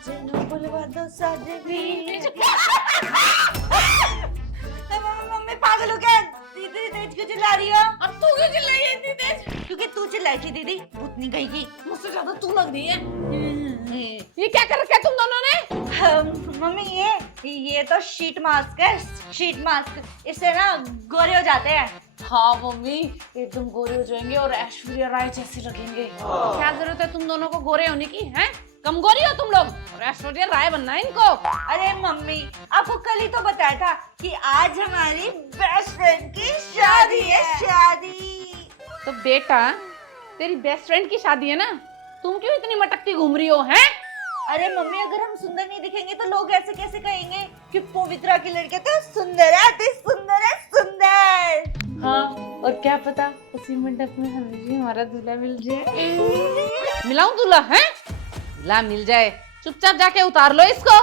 मुझे न बुलवा दो साजनी। मम्मी पागल हो क्या? दीदी तेज क्यों चिल्ला रही हो? अब तू क्यों चिल्लाई है इतनी तेज? क्योंकि तू चिल्लाई थी दीदी, भूतनी गई की। मुझसे ज्यादा तू लग रही है। ये क्या कर रखा है तुम दोनों ने? मम्मी ये तो शीट मास्क है, शीट मास्क। इससे ना गोरे हो जाते हैं। हाँ मम्मी, एकदम गोरे हो जाएंगे और ऐश्वर्या राय जैसे लगेंगे। क्या जरूरत है तुम दोनों को गोरे होने की? हैं? कम गोरी हो तुम लोग और ऐश्वर्या राय बनना है इनको। अरे मम्मी, आपको कल ही तो बताया था कि आज हमारी बेस्ट फ्रेंड की शादी है, शादी। तो बेटा, तेरी बेस्ट फ्रेंड की शादी है ना, तुम क्यों इतनी मटकती घूम रही हो? हैं? अरे मम्मी, अगर हम सुंदर नहीं दिखेंगे तो लोग ऐसे कैसे कहेंगे कि पवित्रा की लड़के तो सुंदर है, तो सुंदर है, सुंदर। हाँ, और क्या पता उसी मंडप में हमें भी हमारा दूल्हा मिल जाए। मिलाऊं दूल्हा? हैं? दूल्हा मिल जाए, चुपचाप जाके उतार लो इसको।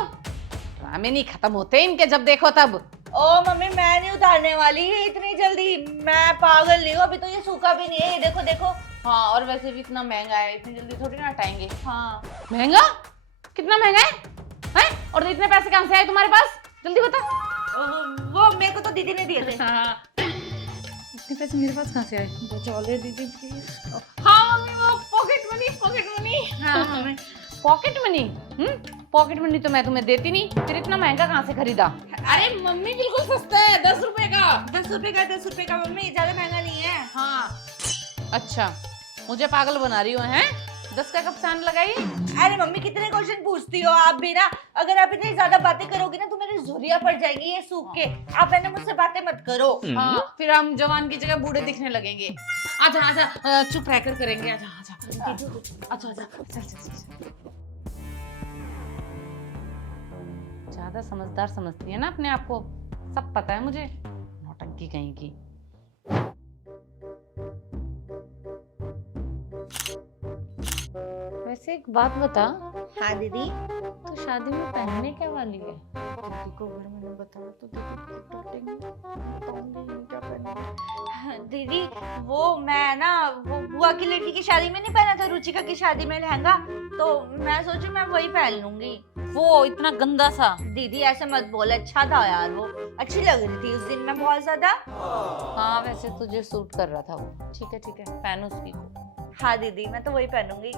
ड्रामे नहीं खत्म होते इनके जब देखो तब। ओ मम्मी, मैं नहीं उतारने वाली इतनी जल्दी। मैं पागल नहीं हूँ, अभी तो ये सूखा भी नहीं है, ये देखो देखो। हाँ, और वैसे भी इतना महंगा है, इतनी जल्दी थोड़ी ना हटाएंगे। हाँ। महंगा? कितना महंगा है? हैं? और इतने पैसे कहाँ से आए तुम्हारे पास? जल्दी बता। वो मेरे को तो दीदी ने दिए थे। हाँ। इतने पैसे मेरे पास कहाँ से आए? बचा ले दीदी प्लीज। हाँ मम्मी, वो पॉकेट मनी, पॉकेट मनी। हाँ mummy. Pocket money? Pocket money तो मैं तुम्हें देती नहीं, फिर इतना महंगा कहाँ से खरीदा? अरे मम्मी, बिल्कुल सस्ता है, 10 रुपए का। 10 रुपए का, 10 रुपए का मम्मी, ज्यादा महंगा नहीं है। हाँ। अच्छा, मुझे पागल बना रही हो? हैं? 10 का कब से आने लगाई? अरे मम्मी, कितने क्वेश्चन पूछती हो आप भी ना। अगर आप इतनी ज्यादा बातें करोगी ना तो मेरी झुर्रियां पड़ जाएंगी ये सूख के। आप है ना मुझसे बातें मत करो। हाँ, फिर हम जवान की जगह बूढ़े दिखने लगेंगे। आजा आजा, चुप रहकर करेंगे। आजा आजा आजा आजा, चल चल चल। ज्यादा समझदार समझती है ना अपने आप को, सब पता है मुझे। नौटंकी कहीं की। वैसे एक बात बता, हाँ दीदी। तो शादी में पहनने क्या वाली है? दीदी को घर मैंने बताया तो दीदी डांटेंगे, बताऊंगी क्या पहनना। दीदी, वो मैं ना वो बुआ की लड़की की शादी में नहीं पहना था, रुचिका की शादी में लहंगा, तो मैं सोची मैं वही पहन लूंगी। वो इतना गंदा सा? दीदी ऐसे मत बोल, अच्छा था यार, वो अच्छी लग रही थी उस दिन मैं बहुत ज्यादा। हाँ, वैसे तुझे सूट कर रहा था वो। ठीक है ठीक है, पहन उसकी को। हाँ दीदी, मैं तो वही पहनूंगी।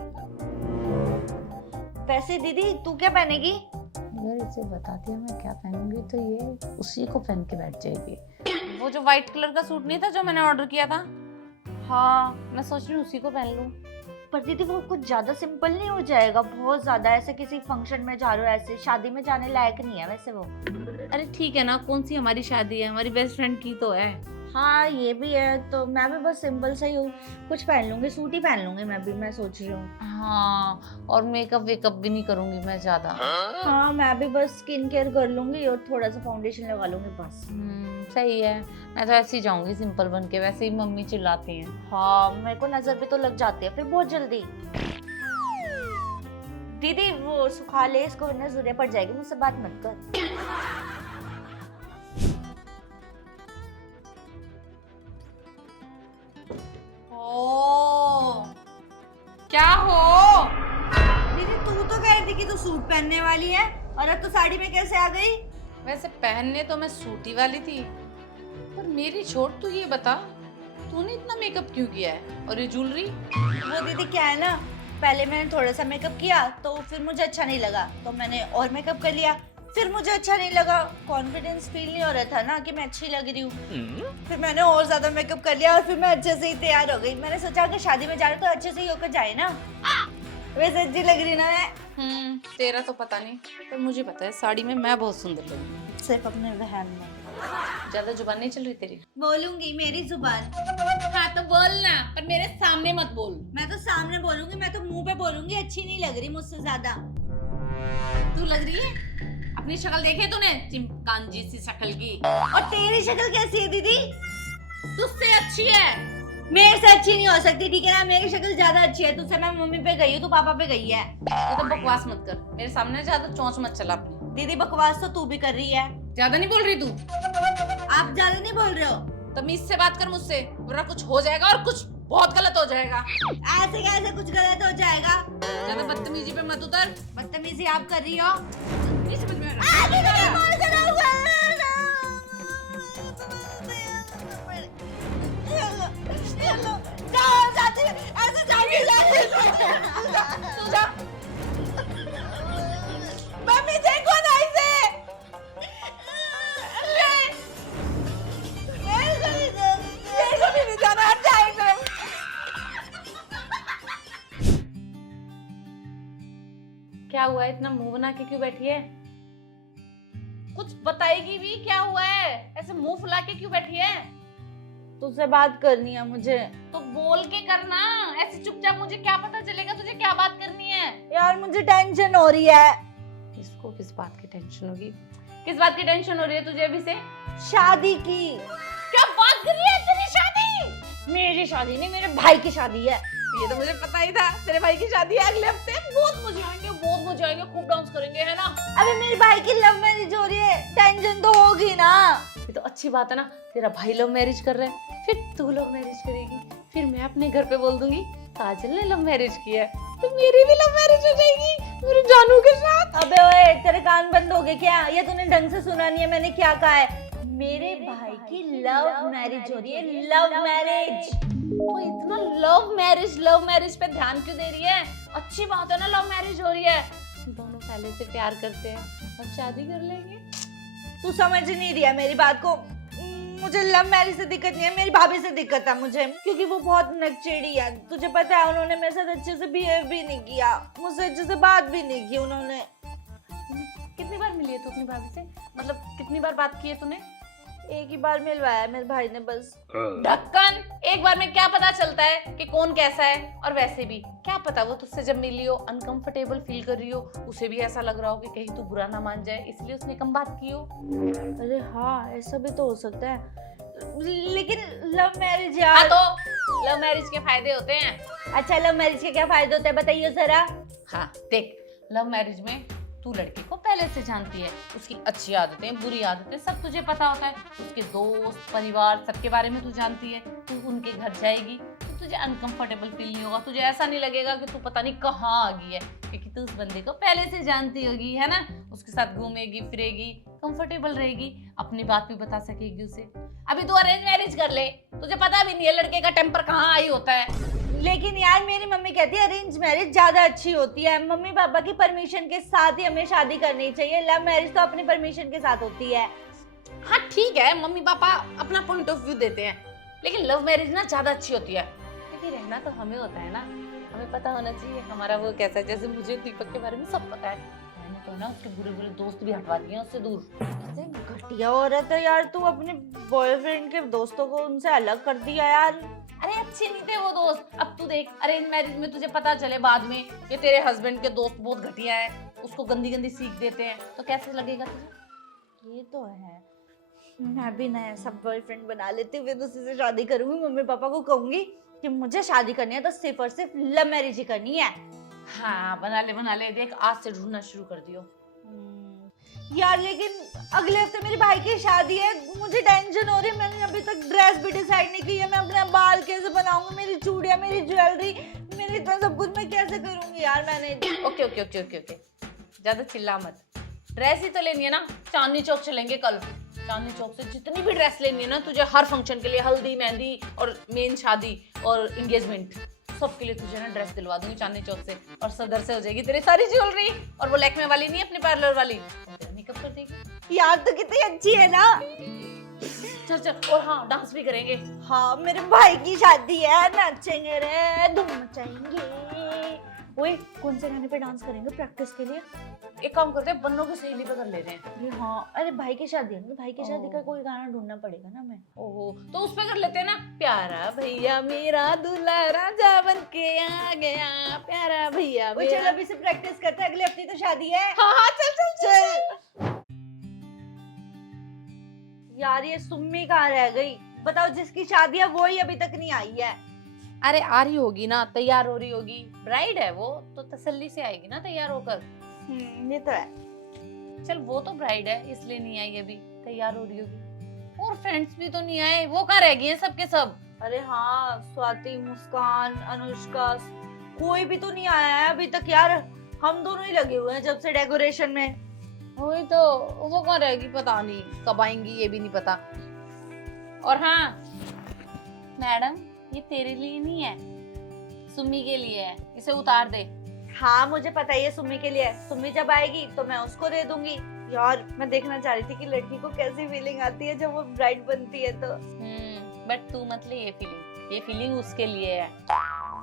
वैसे दीदी तू क्या पहनेगी? अगर इसे बता दिया मैं क्या पहनूंगी तो ये उसी को पहन के बैठ जाएगी। वो जो व्हाइट कलर का सूट नहीं था जो मैंने ऑर्डर किया था? हाँ, मैं सोच रही हूँ उसी को पहन लूं। पर दीदी वो कुछ ज्यादा सिंपल नहीं हो जाएगा? बहुत ज्यादा ऐसे किसी फंक्शन में जा रहे हो, ऐसे शादी में जाने लायक नहीं है वैसे वो। अरे ठीक है ना, कौन सी हमारी शादी है? हमारी बेस्ट फ्रेंड की तो है। हाँ ये भी है, तो मैं भी बस सिंपल सा ही हूँ, कुछ पहन लूंगी, सूट ही पहन लूंगी मैं भी, मैं सोच रही हूँ। हाँ, और मेकअप वेकअप भी नहीं करूंगी मैं ज्यादा। हाँ, मैं भी बस स्किन केयर कर लूंगी और थोड़ा सा फाउंडेशन लगा लूंगी बस। सही है, मैं तो ऐसे ही जाऊंगी सिंपल बन के, वैसे ही मम्मी चिल्लाती हैं। हाँ, मेरे को नजर भी तो लग जाती है फिर बहुत जल्दी। दीदी वो सुखा ले इसको, वरना ज़रूरत पड़ जाएगी, मुझसे बात मत कर। ओ, क्या हो? दीदी तू तो कह रही थी कि तू सूट पहनने वाली है, और अब तो साड़ी में कैसे आ गई? वैसे पहनने तो मैं सूटी वाली थी, पर मेरी छोड़, तू ये बता, तूने इतना मेकअप क्यों किया है? और ये ज्वेलरी? वो दीदी क्या है ना, पहले मैंने थोड़ा सा मेकअप किया तो फिर मुझे अच्छा नहीं लगा, तो मैंने और मेकअप कर लिया, फिर मुझे अच्छा नहीं लगा, कॉन्फिडेंस फील नहीं हो रहा था ना कि मैं अच्छी लग रही हूँ, फिर मैंने और ज्यादा मेकअप कर लिया और फिर मैं अच्छे से ही तैयार हो गई। मैंने सोचा कि शादी में जा रहे तो अच्छे से ही होकर जाए ना। वैसे अच्छी लग रही ना मैं? तेरा तो पता नहीं, पर मुझे पता है साड़ी में मैं बहुत सुंदर लगी। सिर्फ अपने बहन में। ज्यादा जुबान नहीं चल रही तेरी? बोलूंगी, मेरी जुबान। हाँ तो बोलना, पर मेरे सामने मत बोल। मैं तो सामने बोलूंगी, मैं तो मुंह पे बोलूंगी, अच्छी नहीं लग रही मुझसे ज्यादा। तू लग रही है? अपनी शक्ल देखे तूने? चिंपांजी सी शक्ल की। और तेरी शक्ल कैसी है दीदी? तुझसे अच्छी है। मेरे से अच्छी नहीं हो सकती, ठीक है ना? मेरी शक्ल ज्यादा अच्छी है तुझसे। मैं मम्मी पे गई हूँ, तू पापा पे गई है। तो बकवास मत कर, मेरे सामने ज्यादा चोंच मत चला अपनी। दीदी बकवास तो तू भी कर रही है। ज्यादा नहीं बोल रही तू? आप ज्यादा नहीं बोल रहे हो। तमीज से बात कर मुझसे, वरना कुछ हो जाएगा और कुछ बहुत गलत हो जाएगा। ऐसे कैसे कुछ गलत हो जाएगा? ज्यादा बदतमीजी पे मत उतर। बदतमीजी आप कर रही हो। नहीं समझ में आ आगे रहा। मेरे मार के रहो। कहाँ जाती है? ऐसे जाती है। तू जा। मम्मी देखो ना इसे। मेरे को भी नहीं जाना, हट जा एकदम। क्या हुआ है? इतना मुंह बना के क्यों बैठी है? कुछ बताएगी भी? क्या हुआ है? ऐसे मुंह फुला के क्यों बैठी है? तुझसे बात करनी है मुझे। तो बोल के करना, ऐसे चुपचाप मुझे क्या पता चलेगा तुझे क्या बात करनी है? यार मुझे टेंशन हो रही है। इसको किस बात की टेंशन होगी? किस बात की टेंशन हो रही है तुझे अभी से? शादी की। क्या बात कर रही है? तेरी शादी? मेरी शादी नहीं, मेरे भाई की शादी है। ये तो मुझे पता ही था, तेरे भाई की शादी है अगले हफ्ते। बहुत मजे आएंगे, बहुत मजे आएंगे, खूब डांस करेंगे, है ना? अबे मेरे भाई की लव मैरिज हो रही है, टेंशन तो होगी ना। ये तो अच्छी बात है ना, तेरा भाई लव मैरिज कर रहा है, फिर तू लव मैरिज करेगी, फिर मैं अपने घर पे बोल दूंगी काजल ने लव मैरिज किया है, तो मेरी भी लव मैरिज हो जाएगी मेरे जानू के साथ। अबे ओए, तेरे कान बंद हो गए क्या? ये तूने ढंग से सुना नहीं है मैंने क्या कहा है? मेरे भाई की लव मैरिज हो रही है, लव मैरिज। तो इतना लव मैरिज पे ध्यान क्यों दे रही है? अच्छी बात है ना, लव मैरिज हो रही है, दोनों पहले से प्यार करते हैं और शादी कर लेंगे। तू समझ नहीं रही है मेरी बात को। मुझे लव मैरिज से दिक्कत नहीं है, मेरी भाभी से दिक्कत है मुझे, क्योंकि वो बहुत नकचेड़ी है। तुझे पता है उन्होंने मेरे साथ अच्छे से बिहेव भी नहीं किया, मुझसे अच्छे से बात भी नहीं की उन्होंने। कितनी बार मिली है तू अपनी भाभी से? मतलब कितनी बार बात की है तूने? एक ही बार मिलवाया मेरे भाई ने बस। ढक्कन, एक बार में क्या पता चलता है कि कौन कैसा है? और वैसे भी क्या पता वो तुझसे जब मिली हो अनकंफर्टेबल फील कर रही हो, उसे भी ऐसा लग रहा हो कि कहीं तू बुरा ना मान जाए, इसलिए उसने कम बात की हो। अरे हाँ, ऐसा भी तो हो सकता है, लेकिन लव मैरिज हाँ, यार। तो लव मैरिज के फायदे होते हैं। अच्छा, लव मैरिज के क्या फायदे होते हैं बताइए जरा। हाँ देख, लव मैरिज में तू लड़के को पहले से जानती है, उसकी अच्छी आदतें बुरी आदतें सब तुझे पता होता है, उसके दोस्त परिवार सबके बारे में तू जानती है। तू उनके घर जाएगी तो तुझे अनकंफर्टेबल फील नहीं होगा, तुझे ऐसा नहीं लगेगा कि तू पता नहीं कहाँ आ गई है, क्योंकि तू उस बंदे को पहले से जानती होगी, है ना? उसके साथ घूमेगी फिरेगी, कंफर्टेबल रहेगी, अपनी बात भी बता सकेगी उसे। अभी तू अरेंज मैरिज कर ले, तुझे पता भी नहीं है लड़के का टेम्पर कहाँ आई होता है। लेकिन यार मेरी मम्मी कहती है अरेंज मैरिज ज्यादा अच्छी होती है, मम्मी पापा की परमिशन के साथ ही हमें शादी करनी चाहिए। लव मैरिज तो अपनी परमिशन के साथ होती है। हाँ ठीक है, मम्मी पापा अपना पॉइंट ऑफ व्यू देते हैं, लेकिन लव मैरिज ना ज्यादा अच्छी होती है, क्योंकि रहना तो हमें होता है ना, हमें पता होना चाहिए हमारा वो कैसा है। जैसे मुझे दीपक के बारे में सब पता है, मैंने तो ना उसके बुरे बुरे दोस्त भी हटवा दिए उससे दूर। घटिया औरत है यार तू, अपने बॉयफ्रेंड के दोस्तों को उनसे अलग कर दिया यार। अरे अच्छे नहीं थे वो दोस्त। अब तू देख, अरेंज मैरिज में तुझे पता चले बाद में कि तेरे हस्बैंड के दोस्त बहुत घटिया है, उसको गंदी गंदी सीख देते हैं, तो कैसे लगेगा तुझे? ये तो है, मैं भी नया सब बॉयफ्रेंड बना लेती हूँ, फिर उसी से शादी करूंगी। मम्मी पापा को कहूंगी कि मुझे शादी करनी है तो सिर्फ और सिर्फ लव मैरिज ही करनी है। हाँ बना ले, देख आज से ढूंढना शुरू कर दियो। यार लेकिन अगले हफ्ते मेरे भाई की शादी है, मुझे टेंशन हो रही है। मैंने अभी तक ड्रेस भी डिसाइड नहीं की है, मैं अपना बाल कैसे बनाऊंगी, मेरी चूड़ियां, मेरी ज्वेलरी, मेरी इतना सब कुछ मैं कैसे करूंगी यार। मैंने okay okay okay okay okay, ज्यादा चिल्ला मत। ड्रेस ही तो लेनी है ना, चांदनी चौक चलेंगे कल। चांदनी चौक से जितनी भी ड्रेस लेनी है ना तुझे, हर फंक्शन के लिए, हल्दी मेहंदी और मेन शादी और एंगेजमेंट, सब के लिए तुझे ना ड्रेस दिलवा दूंगी चांदनी चौक से, और सदर से हो जाएगी तेरी सारी ज्वेलरी, और वो लैक्मे वाली नहीं, अपने पार्लर वाली, मेकअप कर देगी। यार तो कितनी अच्छी है ना। चल चल, और हाँ डांस भी करेंगे। हाँ मेरे भाई की शादी है, नाचेंगे रे, धूम मचाएंगे। ओए कौन से गाने पे डांस करेंगे प्रैक्टिस के लिए? एक काम करते हैं, बन्नों की सहेली पे कर ले रहे हैं। अरे हाँ, अरे भाई की शादी है ना, भाई की शादी का कोई गाना ढूंढना पड़ेगा ना हमें। ओहो, तो उस पे कर लेते हैं ना, प्यारा भैया मेरा दूल्हा राजा बन के आ गया, प्यारा भैया चल मेरा। अभी से प्रैक्टिस करते हैं, अगले हफ्ते तो शादी है। हाँ हाँ चल चल चल। यार ये सुम्मी कहाँ रह गई? बताओ, जिसकी शादी है वो ही अभी तक नहीं आई है। अरे आ रही होगी ना, तैयार हो रही होगी, ब्राइड है वो तो तसल्ली से आएगी ना तैयार होकर। ये तो है। चल वो तो ब्राइड है इसलिए नहीं आई अभी, तैयार हो रही होगी। और फ्रेंड्स भी तो नहीं आए, वो कहाँ रह गए हैं सबके सब? अरे हाँ, स्वाति, मुस्कान, अनुष्का, कोई भी तो नहीं आया है अभी तक यार। हम दोनों ही लगे हुए हैं जब से डेकोरेशन में। वही तो, वो कौन रहेगी पता नहीं, कब आएंगी ये भी नहीं पता। और हाँ मैडम, ये तेरे लिए नहीं है, सुम्मी के लिए है, इसे उतार दे। हाँ मुझे पता है ये सुम्मी के लिए है। सुम्मी जब आएगी तो मैं उसको दे दूंगी। यार मैं देखना चाह रही थी कि लड़की को कैसी फीलिंग आती है जब वो ब्राइड बनती है तो। बट तू मत ले ये फीलिंग उसके लिए है।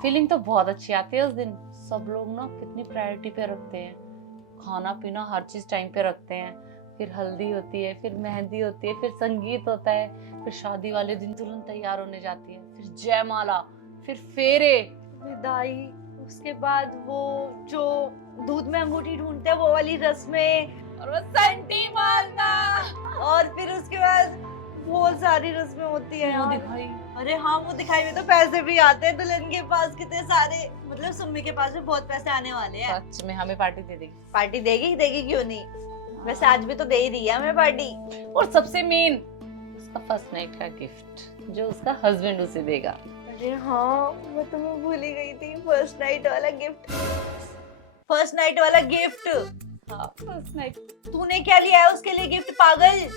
फीलिंग तो बहुत अच्छी आती है उस दिन। सब लोग ना कितनी प्रायोरिटी पे रखते हैं, खाना पीना हर चीज टाइम पे रखते हैं। फिर हल्दी होती है, फिर मेहंदी होती है, फिर संगीत होता है, फिर शादी वाले दिन दुल्हन तैयार होने जाती है, फिर जयमाला, फिर फेरे, विदाई, उसके बाद वो जो दूध में अंगूठी ढूंढते हैं वो वाली रस्में, और वो संटी मारना, और फिर उसके बाद बहुत सारी रस्में होती है यार। दिखाई। अरे हाँ, वो दिखाई में तो पैसे भी आते हैं दुल्हन के पास कितने सारे। मतलब सुम्मी के पास भी बहुत पैसे आने वाले हैं। सच में हमें पार्टी दे देगी। पार्टी देगी देगी क्यों नहीं, वैसे आज भी तो दे ही रही है हमें पार्टी। और सबसे मेन उसका फर्स्ट नाइट का गिफ्ट जो उसका हस्बैंड उसे देगा। अरे हाँ, मैं तुम्हें भूल ही गई थी, फर्स्ट नाइट वाला गिफ्ट। फर्स्ट नाइट वाला गिफ्ट। हाँ, फर्स्ट नाइट। तूने क्या लिया है उसके लिए गिफ्ट, पागल?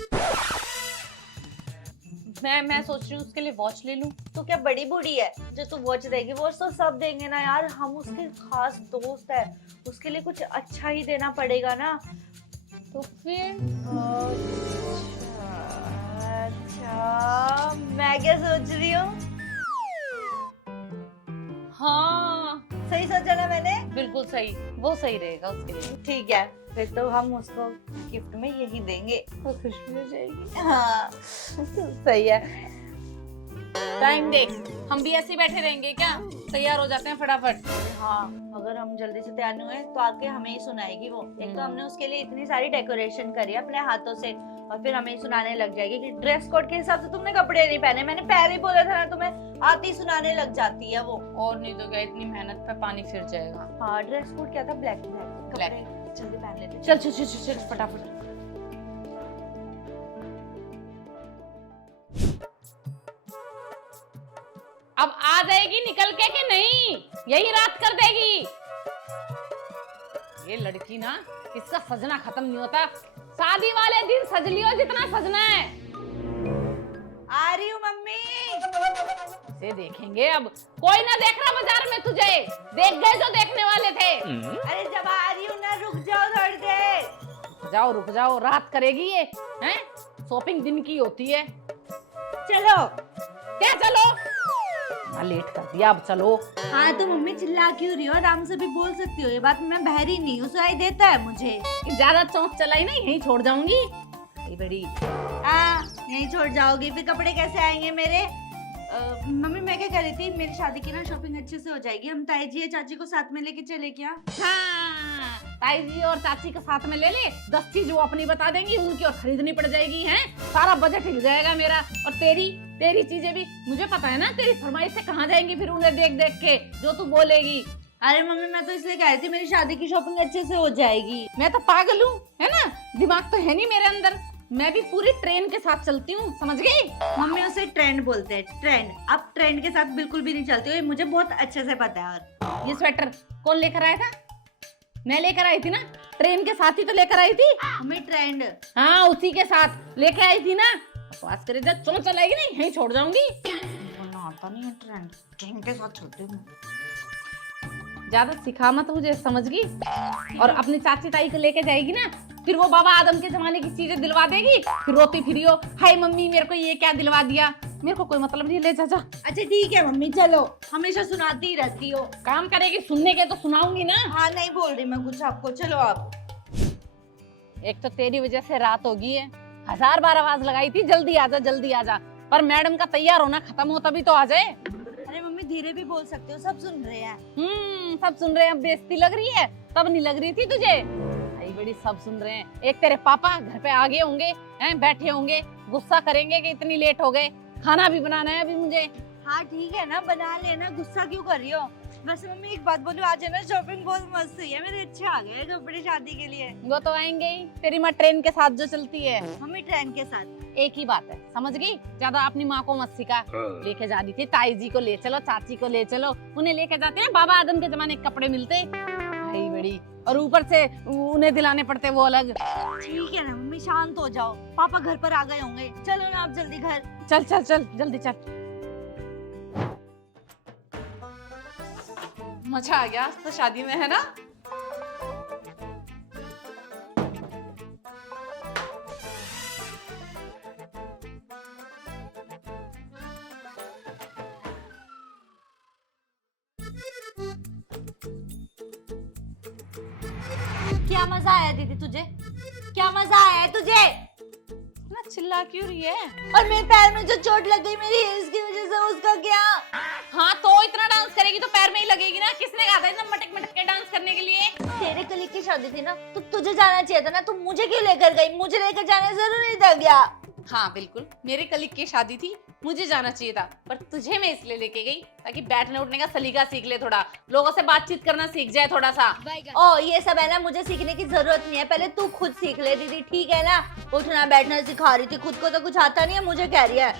मैं सोच रही हूँ उसके लिए वॉच ले लूं। तो क्या बड़ी बूढ़ी है जो तू वॉच देगी? वॉच तो सब देंगे ना यार, हम उसके खास दोस्त है, उसके लिए कुछ अच्छा ही देना पड़ेगा ना। तो फिर अच्छा, मैं क्या सोच रही हूँ? हाँ सही सोचा ना मैंने? बिल्कुल सही, वो सही रहेगा उसके लिए। ठीक है, फिर तो हम उसको गिफ्ट में यही देंगे, तो खुशी हो जाएगी। हाँ सही है। टाइम देख, हम भी ऐसे ही बैठे रहेंगे क्या? तैयार हो जाते हैं फटाफट। हाँ, अगर हम जल्दी से तैयार नहीं हुए तो आके हमें ही सुनाएगी वो। एक तो हमने उसके लिए इतनी सारी डेकोरेशन करी है अपने हाथों से, और फिर हमें ही सुनाने लग जाएगी कि ड्रेस कोड के हिसाब से तुमने कपड़े नहीं पहने। मैंने पहले ही बोला था ना तुम्हें, आती ही सुनाने लग जाती है वो। और नहीं तो क्या, इतनी मेहनत पे पानी फिर जाएगा। हाँ, ड्रेस कोड क्या था? Black black. जल्दी पहन लेते। चल चल चल चल फटाफट। अब आ जाएगी निकल के कि नहीं? यही रात कर देगी ये लड़की ना, इसका सजना खत्म नहीं होता। शादी वाले दिन सज लियो जितना सजना है। आ रही हूँ मम्मी। इसे देखेंगे अब, कोई ना देख रहा बाजार में तुझे, देख गए जो देखने वाले थे। अरे जब आ रही हूँ ना, रुक जाओ थोड़ी देर। रुक जाओ, रात करेगी ये हैं? शॉपिंग दिन की होती है। चलो। क्या चलो? लेट कर दिया, अब चलो। हाँ तो मम्मी चिल्ला क्यों रही हो? आराम से भी बोल सकती हो ये बात, मैं बहरी नहीं हूँ, सुनाई देता है मुझे। ज्यादा चौंक चलाई ना, यहीं छोड़ जाऊंगी। बड़ी यहीं छोड़ जाओगी? फिर कपड़े कैसे आएंगे मेरे? मम्मी मैं क्या कर रही थी, मेरी शादी की ना शॉपिंग अच्छे से हो जाएगी। हम ताई जी चाची को साथ में लेके चले क्या? हाँ, ताई जी और चाची को साथ में ले ले, 10 चीज वो अपनी बता देंगी, उनकी और खरीदनी पड़ जाएगी हैं। सारा बजट हिल जाएगा मेरा। और तेरी चीजें भी मुझे पता है ना, तेरी फरमाइश से कहाँ जाएंगी फिर उन्हें देख देख के जो तू बोलेगी। अरे मम्मी मैं तो इसलिए कह रही थी मेरी शादी की शॉपिंग अच्छे से हो जाएगी। मैं तो पागल हूँ, है ना? दिमाग तो है नहीं मेरे अंदर। मैं भी पूरी ट्रेन के साथ चलती हूँ, समझ गई? मम्मी उसे ट्रेंड बोलते हैं, ट्रेंड। अब ट्रेंड के साथ बिल्कुल भी नहीं चलती हो, ये मुझे बहुत अच्छे से पता है। और ये स्वेटर कौन लेकर आया था? मैं लेकर आई थी ना, ट्रेन के साथ ही तो लेकर आई थी। मम्मी ट्रेंड, हाँ उसी के साथ लेके आई थी ना। बकवास करे, जब चोंच चलाएगी नहीं यहीं छोड़ जाऊंगी। आता नहीं है ट्रेंड के साथ चलती हूँ। ज्यादा सिखा मत मुझे, समझ गई? और अपनी चाची ताई को लेके जाएगी ना, फिर वो बाबा आदम के जमाने की चीजें दिलवा देगी, फिर रोती फिरी हो, हाय मम्मी मेरे को ये क्या दिलवा दिया। मेरे को कोई मतलब नहीं, ले जा। अच्छा ठीक है मम्मी, चलो। हमेशा सुनाती ही रहती हो। काम करेगी, सुनने के तो सुनाऊंगी ना। हाँ नहीं बोल रही मैं कुछ आपको, चलो आप। एक तो तेरी वजह से रात हो गई है, 1000 बार आवाज लगाई थी जल्दी आजा जल्दी आजा, पर मैडम का तैयार होना खत्म हो तभी तो आ जाए। अरे मम्मी धीरे भी बोल सकते हो, सब सुन रहे हैं। सब सुन रहे हैं। बेइज्जती लग रही है? तब नहीं लग रही थी तुझे? भाई बड़ी सब सुन रहे हैं। एक तेरे पापा घर पे आ गए होंगे, हैं बैठे होंगे, गुस्सा करेंगे कि इतनी लेट हो गए, खाना भी बनाना है अभी मुझे। हाँ ठीक है ना, बना लेना, गुस्सा क्यों कर रही हो? वैसे मम्मी एक बात बोलूं, आज है ना शॉपिंग बहुत मस्त हुई है, मेरे अच्छे आ गए कपड़े शादी के लिए। वो तो आएंगे ही, तेरी माँ ट्रेन के साथ जो चलती है। मम्मी ट्रेन के साथ एक ही बात है, समझ गई? ज्यादा अपनी माँ को मत सिखा। लेके जा रही थी ताई जी को ले चलो, चाची को ले चलो, उन्हें लेके जाते हैं बाबा आदम के जमाने के कपड़े मिलते भाई बड़ी, और ऊपर से उन्हें दिलाने पड़ते वो अलग। ठीक है ना मम्मी, शांत हो जाओ, पापा घर पर आ गए होंगे, चलो ना आप जल्दी घर। चल चल चल जल्दी चल। मजा आ गया तो शादी में, है ना? क्या मजा आया दीदी तुझे? क्या मजा आया है तुझे? ना चिल्ला क्यों रही है? और मेरे पैर में जो चोट लग गई मेरी हिल्स की वजह से, उसका क्या? हाँ तो इतना डांस करेगी तो पैर में ही लगेगी ना। किसने कहा था इतना मटक मटक के डांस करने के लिए? तेरे कलीग की शादी थी ना, तो तुझे जाना चाहिए था ना, तू मुझे क्यों लेकर गई? मुझे लेकर जाना जरूरी था क्या? हाँ बिल्कुल, मेरे कलीग की शादी थी, मुझे जाना चाहिए था, पर तुझे मैं इसलिए लेके गई ताकि बैठने उठने का सलीका सीख ले, थोड़ा लोगों से बातचीत करना सीख जाए थोड़ा सा। ओ ये सब है ना, मुझे सीखने की जरूरत नहीं है, पहले तू खुद सीख ले दीदी, ठीक है ना? उठना बैठना सिखा रही थी, खुद को तो कुछ आता नहीं है, मुझे कह रही है।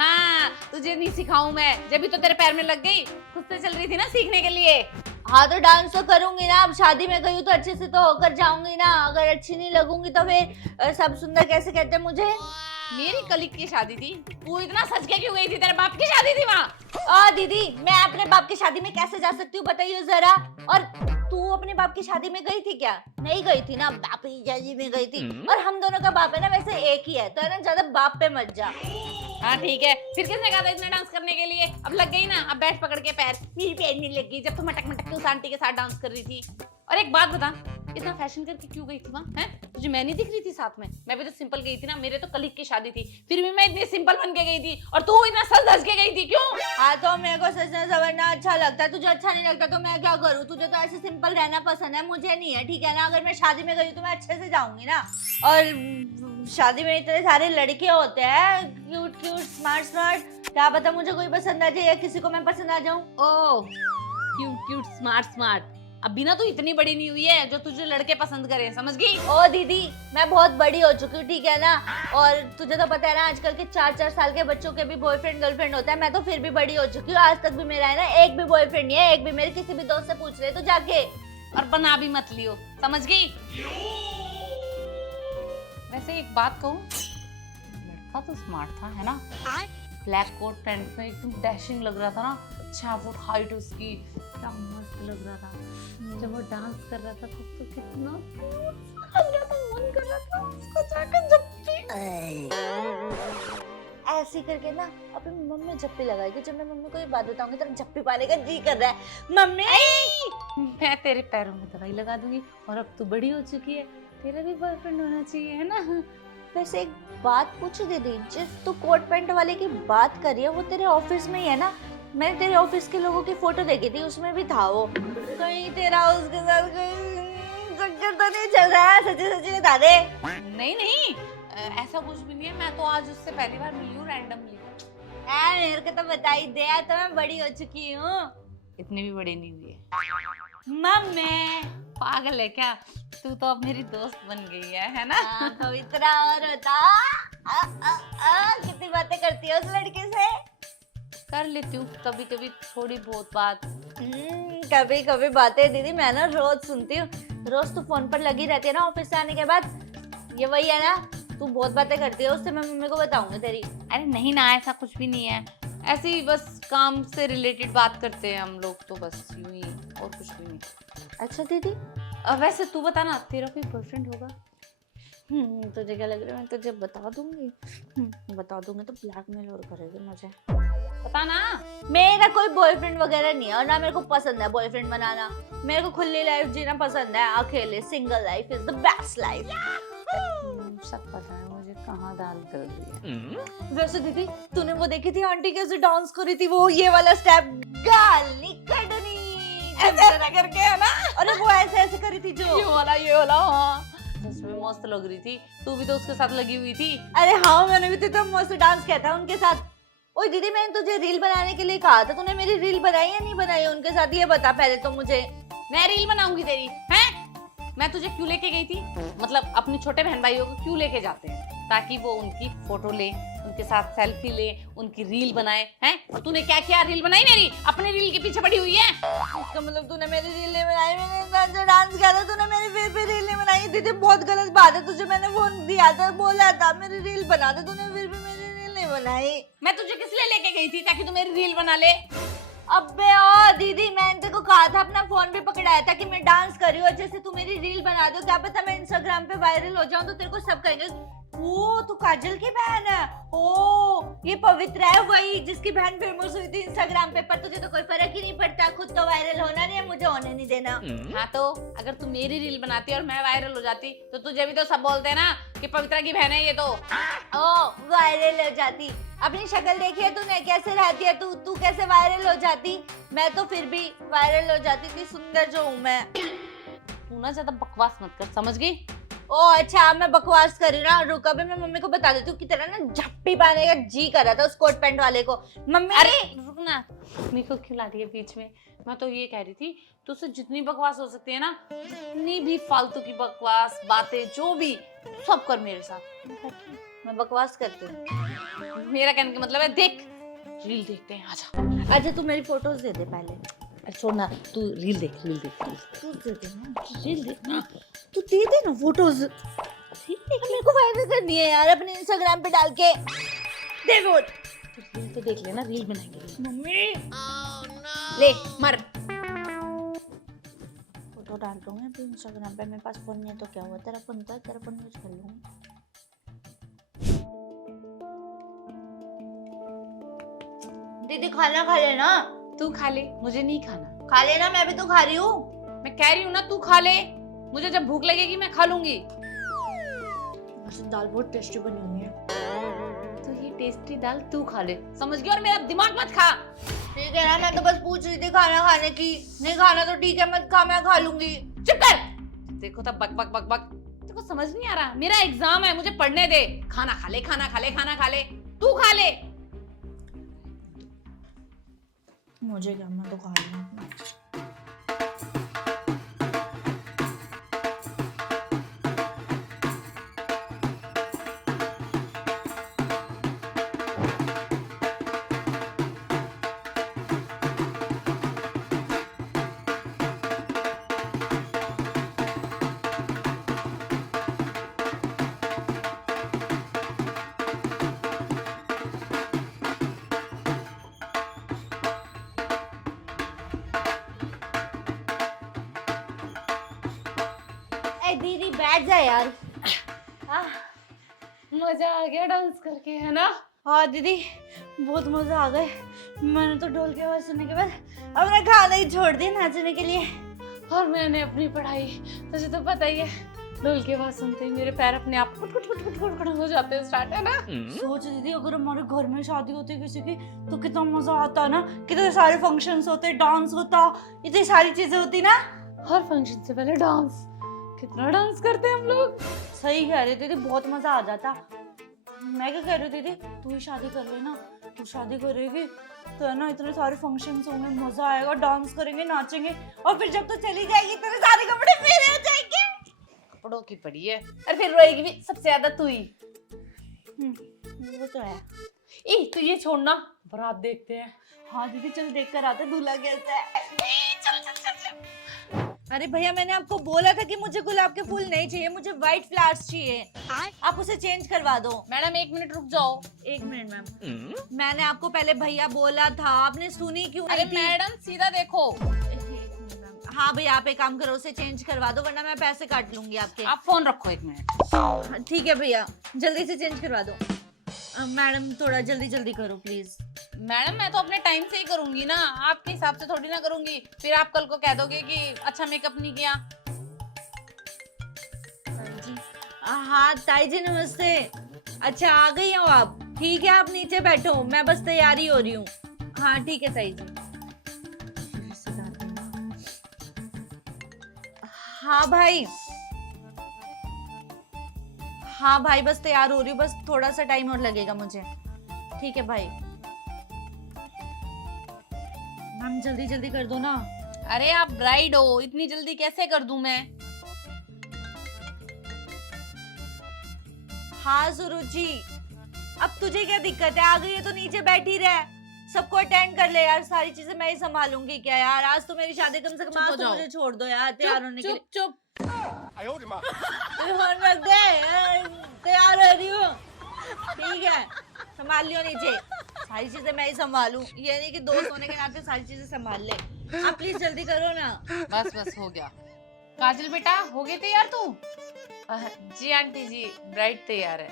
हाँ तुझे नहीं सिखाऊं मैं, जब भी तो तेरे पैर में लग गई, खुद से चल रही थी ना सीखने के लिए। हाँ तो डांस तो करूंगी ना, अब शादी में गई हूँ तो अच्छे से तो होकर जाऊंगी ना। अगर अच्छी नहीं लगूंगी तो फिर सब सुंदर कैसे कहते हैं मुझे? मेरी कलीग की शादी थी, तू इतना सज के क्यों गई थी? तेरे बाप की शादी थी वहाँ। दीदी मैं अपने बाप की शादी में कैसे जा सकती हूँ बताइए जरा? और तू अपने बाप की शादी में गई थी क्या? नहीं गई थी ना, बाप की शादी में गई थी। और हम दोनों का बाप है ना वैसे एक ही है, तो है ना, ज्यादा बाप पे मत जा। हाँ ठीक है, फिर किसने कहा था इतना डांस करने के लिए? अब लग गई ना, अब बैठ पकड़ के पैर। मेरी पैर नहीं लग गई जब तू मटक मटक के उस आंटी के साथ डांस कर रही थी। और एक बात बता, इतना फैशन करके क्यों गई थी वहाँ? हैं? तुझे मैं नहीं दिख रही थी साथ में? मैं भी तो सिंपल गई थी ना, मेरे तो कलीग की शादी थी, फिर भी मैं इतनी सिंपल बन के गई थी, और तू इतना सज धज के गई थी क्यों? हाँ तो मेरे को सजना सवरना अच्छा लगता है, तुझे अच्छा नहीं लगता तो मैं क्या करूँ? तुझे तो ऐसे सिंपल रहना पसंद है, मुझे नहीं है, ठीक है ना? अगर मैं शादी में गई तो मैं अच्छे से जाऊंगी ना। और शादी में इतने सारे लड़के होते हैं, क्यूट क्यूट स्मार्ट स्मार्ट, क्या पता मुझे कोई पसंद आ जाए या किसी को मैं पसंद आ जाऊं। ओह क्यूट क्यूट स्मार्ट स्मार्ट, अभी ना तू इतनी बड़ी नहीं हुई है जो तुझे लड़के पसंद करे, समझ गई? ओ दीदी मैं बहुत बड़ी हो चुकी हूँ, ठीक है ना? और तुझे तो पता है ना, आजकल के 4-4 साल के बच्चों के भी बॉयफ्रेंड गर्लफ्रेंड होता है, मैं तो फिर भी बड़ी हो चुकी हूँ, आज तक भी मेरा है ना एक भी बॉयफ्रेंड नहीं है, एक भी। मेरे किसी भी दोस्त से पूछ ले तो जाके, और बना भी मत लियो, समझ गई? वैसे एक बात कहूँ, लड़का तो स्मार्ट था, है ना? ब्लैक कोट पैंट में एकदम डैशिंग लग रहा था ना, 6 फुट हाइट उसकी, क्या मस्त लग रहा था। जब वो डांस कर रहा था तो कितना लग रहा था, मन कर रहा था उसको जाकर जप्पी। ऐसे करके ना अपनी मम्मी झप्पी लगाएगी, जब मैं मम्मी को ये बात बताऊंगी तो झप्पी पाने का जी कर रहा है। मम्मी मैं तेरे पैरों में दवाई लगा दूंगी, और अब तू बड़ी हो चुकी है, तेरा भी बॉयफ्रेंड होना चाहिए, है ना? वैसे एक बात पूछू दीदी, जिस तू कोट पैंट वाले की बात कर रही है वो तेरे ऑफिस में ही है ना? मैंने तेरे ऑफिस के लोगों की फोटो देखी थी, उसमें भी था वो। कहीं तेरा उसके साथ कोई चक्कर तो नहीं चल रहा है? सच्ची सच्ची बता दे। नहीं नहीं, ऐसा कुछ भी नहीं है, मैं तो आज उससे पहली बार मिली हूँ रैंडमली। मेरे को तो बता ही दे, तो मैं बड़ी हो चुकी हूँ। इतनी भी बड़ी नहीं हुई है। मम्मी पागल है क्या? तू तो अब मेरी दोस्त बन गई है ना? पवित्रा और बता, कितनी बातें करती है उस लड़के से? कर लेती हूँ कभी कभी थोड़ी बहुत बात। कभी कभी बातें दीदी मैं ना रोज सुनती हूँ, रोज तू फोन पर लगी रहती है ना ऑफिस से आने के बाद। ये वही है ना, तू बहुत बातें करती है उससे, मैं मम्मी को बताऊंगी तेरी। अरे नहीं ना, ऐसा कुछ भी नहीं है, ऐसे ही बस काम से रिलेटेड बात करते हैं हम लोग, तो बस यूं ही, और कुछ भी नहीं। अच्छा दीदी, वैसे तू बता ना, तेरा कोई बॉयफ्रेंड होगा? तुझे क्या लग रहा है मैं तुझे बता दूंगी? बता दूंगी तो ब्लैकमेल और करेगी मुझे। बता ना। मेरा कोई बॉयफ्रेंड वगैरह नहीं है, और ना मेरे को पसंद है बॉयफ्रेंड बनाना। मेरे को खुली लाइफ जीना पसंद है, अकेले single life is the best life. सब पता है मुझे, कहाँ दाल कर दिया। वैसे दीदी तूने वो देखी थी आंटी कैसे डांस कर रही थी, वो ये वाला स्टेप, गाली कटनी ऐसे करके, है ना? अरे वो ऐसे ऐसे कर रही थी जो ये वाला हाँ, उसमें मस्त लग रही थी। तू भी तो उसके साथ लगी हुई थी। अरे हाँ मैंने भी तो मस्त डांस किया था उनके साथ। ओए दीदी मैंने तुझे रील बनाने के लिए कहा था, तूने मेरी रील बनाई या नहीं बनाई उनके साथ, ये बता पहले तो मुझे। मैं रील बनाऊंगी तेरी, हैं? मैं तुझे क्यों लेके गई थी? मतलब अपने छोटे बहन भाइयों को क्यों लेके जाते हैं? ताकि वो उनकी फोटो ले, उनके साथ सेल्फी ले, उनकी रील बनाए हैं। और तूने क्या किया? रील बनाई मेरी? अपने रील के पीछे पड़ी हुई है। इसका मतलब तूने मेरी रील नहीं बनाई, मैंने जो डांस किया था तूने मेरी फिर भी रील नहीं बनाई। दीदी बहुत गलत बात है, तुझे मैंने फोन दिया था, बोला था मेरी रील बना दे, तूने फिर भी मेरी रील नहीं बनाई। मैं तुझे किस लिए लेके गई थी? ताकि तू मेरी रील बना ले। अबे ओ दीदी, मैंने तेरे को कहा था, अपना फोन भी पकड़ाया था कि मैं डांस कर रही हूँ, अच्छे से तू मेरी रील बना दो। क्या पता मैं इंस्टाग्राम पे वायरल हो जाऊं तो तेरे को सब कहेंगे ओ तू काजल की बहन है, ओ ये पवित्र है वही जिसकी बहन फेमस हुई थी इंस्टाग्राम पे। पर तुझे तो कोई फर्क ही नहीं पड़ता, खुद तो वायरल होना नहीं है, मुझे होने नहीं देना। हाँ तो अगर तू मेरी रील बनाती और मैं वायरल हो जाती तो तुझे भी तो सब बोलते हैं ना कि पवित्रा की बहन है ये तो। ओ वायरल हो जाती, अपनी शक्ल देखी है तूने, कैसे रहती है तू कैसे वायरल हो जाती? मैं तो फिर भी वायरल हो जाती थी, सुंदर जो हूँ मैं। तू ना ज्यादा बकवास मत कर, समझ गई? ओ अच्छा, मैं बकवास कर रही ना, रुक अभी मैं मम्मी को बता देती हूँ कि तेरा ना झप्पी पाने का जी कर रहा था उस कोट पैंट वाले को। मम्मी अरे रुक ना, मम्मी को क्यों ला रही है बीच में? मैं तो ये कह रही थी तुझसे जितनी बकवास हो सकती है ना, जितनी भी फालतू की बकवास बातें जो भी, सब कर मेरे साथ। मैं बकवास करती हूँ? मेरा कहने का मतलब है देख, रील देखते हैं, आजा। अच्छा तू मेरी फोटोज दे दे पहले। अरे छोड़ ना, तू रील देख, रील देख। तू दे दे ना, रील देख ना। तू दे दे ना फोटोज, मेरे को वायरल करनी है यार अपने इंस्टाग्राम पे डाल के। दे वो रील तो देख लेना, रील बनाएंगे। मम्मी ले मर। फोटो डाल दूंगी अभी इंस्टाग्राम पे, मेरे पास फोन नहीं है तो क्या हुआ, तेरा फोन था, तेरा फोन यूज कर लूंगी। दीदी खाना खा लेना। तू खा ले, मुझे नहीं खाना। खा लेना, मैं भी तो खा रही हूँ। मैं कह रही हूँ ना तू खा ले, मुझे जब भूख लगेगी मैं खा लूंगी। वैसे दाल बहुत टेस्टी बनी हुई है। तो ये टेस्टी दाल तू खा ले, समझ गई? और मेरा दिमाग मत खा। ठीक है ना, मैं तो बस पूछ रही थी खाना खाने की। नहीं खाना तो ठीक है, मत खा, मैं खा लूंगी। चुप कर। देखो तब बक बक बक बक। तेरे को समझ नहीं आ रहा? मेरा एग्जाम है, मुझे पढ़ने दे। खाना खा ले, खाना खा ले, खाना खा ले। तू खा ले। मुझे क्या, मैं तो खा लूंगी अपना। दीदी बैठ जा यार। मजा आ गया डांस करके, है ना? हाँ दीदी बहुत मजा आ गए। मैंने तो ढोल की आवाज सुनने के बाद अपना खाना ही छोड़ दिया नाचने के लिए। और मैंने अपनी पढ़ाई, तुझे तो पता ही है, ढोल की आवाज सुनते ही मेरे पैर अपने आप कुट कुट कुट कुट कुट कुट हो जाते हैं स्टार्ट, है ना? सोच दीदी अगर हमारे घर में शादी होती किसी की तो कितना मजा आता ना, कितने सारे फंक्शंस होते, डांस होता, इतनी सारी चीजें होती ना। हर फंक्शन से पहले डांस, कितना डांस करते हैं हम लोग। सही कह रही दीदी, बहुत मजा आ जाता। मैं क्या कह रही हूँ दीदी, तू ही शादी कर लेना। तू शादी करेगी तो है ना, इतने सारे फंक्शंस होंगे, मजा आएगा, डांस करेंगे, नाचेंगे, और फिर जब तू चली जाएगी तेरे सारे कपड़े मेरे हो जाएंगे। कपड़ों की पड़ी है, और फिर रोएगी भी सबसे ज्यादा तू ही। वो तो है। तू ये छोड़ना, बारात देखते हैं। हाँ दीदी चल देख कर आते दूल्हा कैसा है। चल चल चल चल। अरे भैया मैंने आपको बोला था कि मुझे गुलाब के फूल नहीं चाहिए, मुझे व्हाइट फ्लावर्स चाहिए। आप उसे चेंज करवा दो। मैडम 1 मिनट रुक जाओ। 1 मिनट मैम। मैंने आपको पहले भैया बोला था, आपने सुनी क्यों अरे नहीं थी? मैडम सीधा देखो। हाँ भैया आप एक काम करो, उसे चेंज करवा दो वरना मैं पैसे काट लूंगी आपके। आप फोन रखो 1 मिनट। ठीक है भैया, जल्दी से चेंज करवा दो। मैडम थोड़ा जल्दी जल्दी करो प्लीज। मैडम मैं तो अपने टाइम से ही करूंगी ना, आपके हिसाब से थोड़ी ना करूंगी। फिर आप कल को कह दोगे कि अच्छा मेकअप नहीं किया। हाँ ताई जी नमस्ते। अच्छा आ गई हो आप? ठीक है आप नीचे बैठो, मैं बस तैयारी हो रही हूँ। हाँ ठीक है ताई जी। हाँ भाई, हाँ भाई बस तैयार हो रही हूँ, बस थोड़ा सा टाइम और लगेगा मुझे। ठीक है भाई। मैम जल्दी जल्दी कर दो ना। अरे आप ब्राइड हो, इतनी जल्दी कैसे कर दूं मैं? हाँ सुरुचि, अब तुझे क्या दिक्कत है? आ गई है तो नीचे बैठी रह, सबको अटेंड कर ले यार। सारी चीजें मैं ही संभालूंगी क्या यार? आज तो मेरी शादी, कम से कम चुप हो आज तो जाओ। मुझे छोड़ दो यार तैयार होने के लिए। चुप चुप। फोन रख दे यार, तैयार हो रही हूँ। ठीक है, संभाल लियो नीचे। सारी चीजें मैं ही संभालूं, ये नहीं कि दोस्त होने के नाते सारी चीजें संभाल ले। आप प्लीज जल्दी करो ना। बस बस हो गया। काजल बेटा हो गई तैयार तू? जी आंटी जी, ब्राइड तैयार है।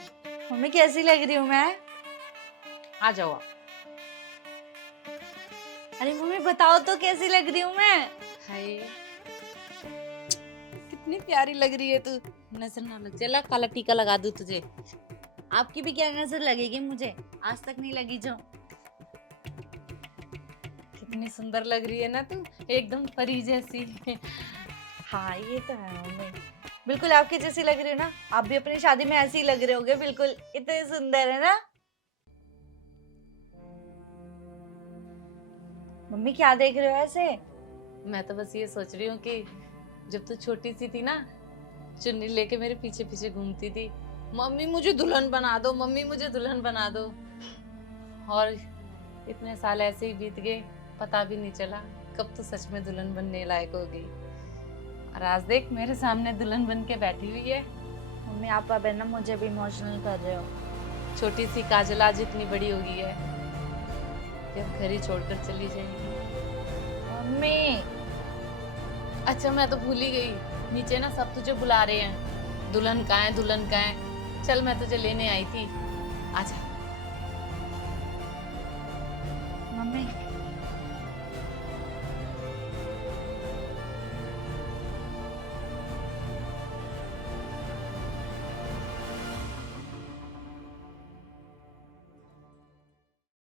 मम्मी कैसी लग रही हूँ मैं? आ जाओ आप। अरे मम्मी बताओ तो कैसी लग रही हूँ मैं? हाय, कितनी प्यारी लग रही है तू। नजर ना लग जाए, ला काला टीका लगा दूं तुझे। आपकी भी क्या नजर लगेगी मुझे? आज तक नहीं लगी जो। कितनी सुंदर लग रही है ना तू, एकदम परी जैसी। हाँ ये तो है मम्मी, बिल्कुल आपकी जैसी लग रही हो ना। आप भी अपनी शादी में ऐसे ही लग रहे होगे, बिल्कुल इतने सुंदर है ना। मम्मी क्या देख रहे हो ऐसे? मैं तो बस ये सोच रही हूँ कि जब तू छोटी सी थी ना, चुन्नी लेके मेरे पीछे पीछे घूमती थी, मम्मी मुझे दुल्हन बना दो, मम्मी मुझे दुल्हन बना दो। और इतने साल ऐसे ही बीत गए, पता भी नहीं चला कब तो सच में दुल्हन बनने लायक हो गई। और आज देख मेरे सामने दुल्हन बन के बैठी हुई है। मम्मी आप अब है ना मुझे भी इमोशनल कर रहे हो। छोटी सी काजल आज इतनी बड़ी हो गई है कि अब घर ही छोड़कर चली जाएगी। मम्मी अच्छा मैं तो भूल ही गई, नीचे ना सब तुझे बुला रहे हैं। दुल्हन कहाँ है, दुल्हन कहाँ है? चल मैं तुझे लेने आई थी, आजा। मम्मी